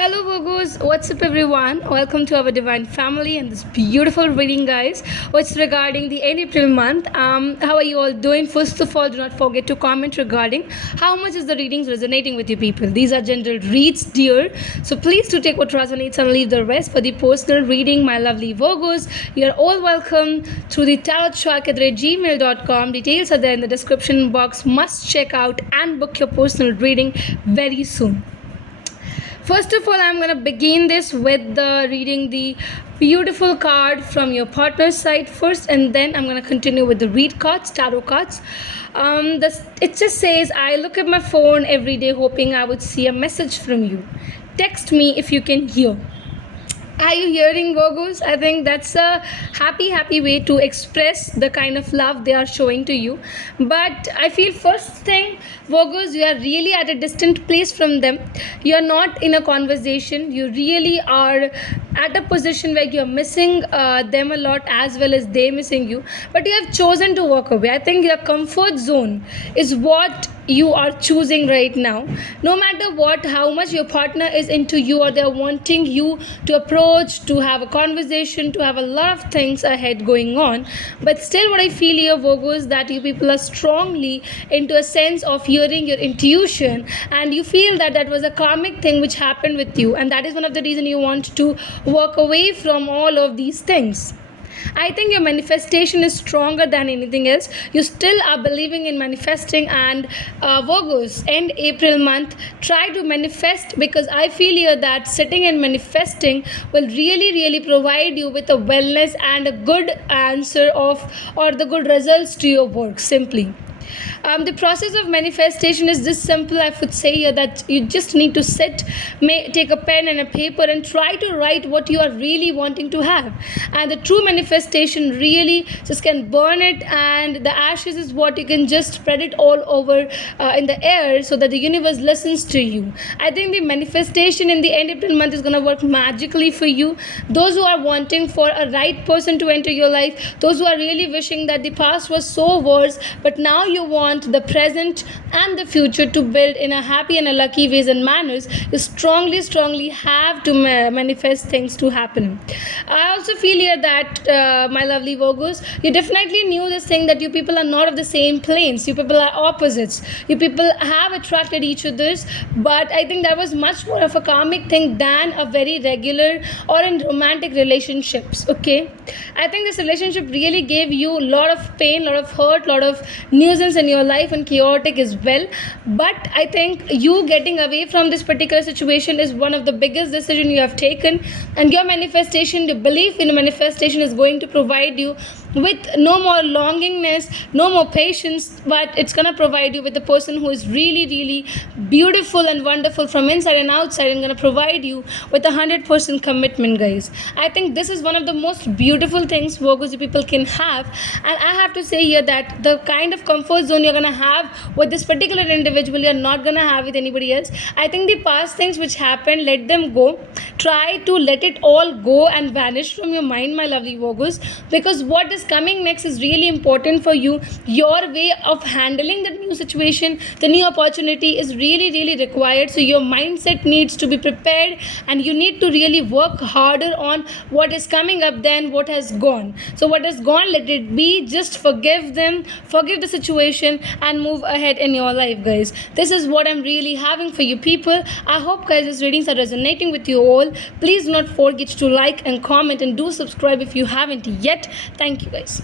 Hello, Virgos. What's up, everyone? Welcome to our divine family and this beautiful reading, guys. What's regarding the end April month? How are you all doing? First of all, do not forget to comment regarding how much is the readings resonating with you people. These are general reads, dear. So please do take what resonates and leave the rest for the personal reading, my lovely Virgos. You're all welcome through the tarotshark@gmail.com. Details are there in the description box. Must check out and book your personal reading very soon. First of all, I'm going to begin this with reading the beautiful card from your partner's side first, and then I'm going to continue with the read cards, tarot cards. It just says, I look at my phone every day hoping I would see a message from you. Text me if you can hear. Are you hearing, Virgos? I think that's a happy way to express the kind of love they are showing to you. But I feel first thing, Virgos, you are really at a distant place from them. You are not in a conversation. You really are at a position where you're missing them a lot as well as they missing you. But you have chosen to walk away. I think your comfort zone is what you are choosing right now. No matter what, how much your partner is into you or they're wanting you to approach, to have a conversation, to have a lot of things ahead going on. But still, what I feel here, Virgo, is that you people are strongly into a sense of hearing your intuition, and you feel that that was a karmic thing which happened with you, and that is one of the reasons you want to walk away from all of these things. I think your manifestation is stronger than anything else. You still are believing in manifesting, and Virgos, end April month, try to manifest, because I feel here that sitting and manifesting will really provide you with a wellness and a good answer of or the good results to your work simply. The process of manifestation is this simple. I would say here that you just need to sit, take a pen and a paper, and try to write what you are really wanting to have. And the true manifestation really just can burn it, and the ashes is what you can just spread it all over in the air so that the universe listens to you. I think the manifestation in the end April month is going to work magically for you. Those who are wanting for a right person to enter your life, those who are really wishing that the past was so worse, but now you want the present and the future to build in a happy and a lucky ways and manners, you strongly have to manifest things to happen. I also feel here that my lovely Virgos, you definitely knew this thing that you people are not of the same planes. You people are opposites. You people have attracted each other's, but I think that was much more of a karmic thing than a very regular or in romantic relationships. Okay, I think this relationship really gave you a lot of pain, a lot of hurt, a lot of nuisance in your life, and chaotic as well. But I think you getting away from this particular situation is one of the biggest decision you have taken, and your manifestation, the belief in manifestation, is going to provide you with no more longingness, no more patience, but it's gonna provide you with a person who is really beautiful and wonderful from inside and outside, and gonna provide you with 100% commitment, guys. I think this is one of the most beautiful things Virgos people can have, and I have to say here that the kind of comfort zone you're gonna have with this particular individual, you're not gonna have with anybody else. I think the past things which happened, let them go. Try to let it all go and vanish from your mind, my lovely Virgos, because what is coming next is really important for you. Your way of handling the new situation, the new opportunity is really required. So your mindset needs to be prepared, and you need to really work harder on what is coming up than what has gone. So what has gone, let it be. Just forgive them, forgive the situation, and move ahead in your life, guys. This is what I'm really having for you people. I hope, guys, these readings are resonating with you all. Please do not forget to like and comment, and do subscribe if you haven't yet. Thank you, guys.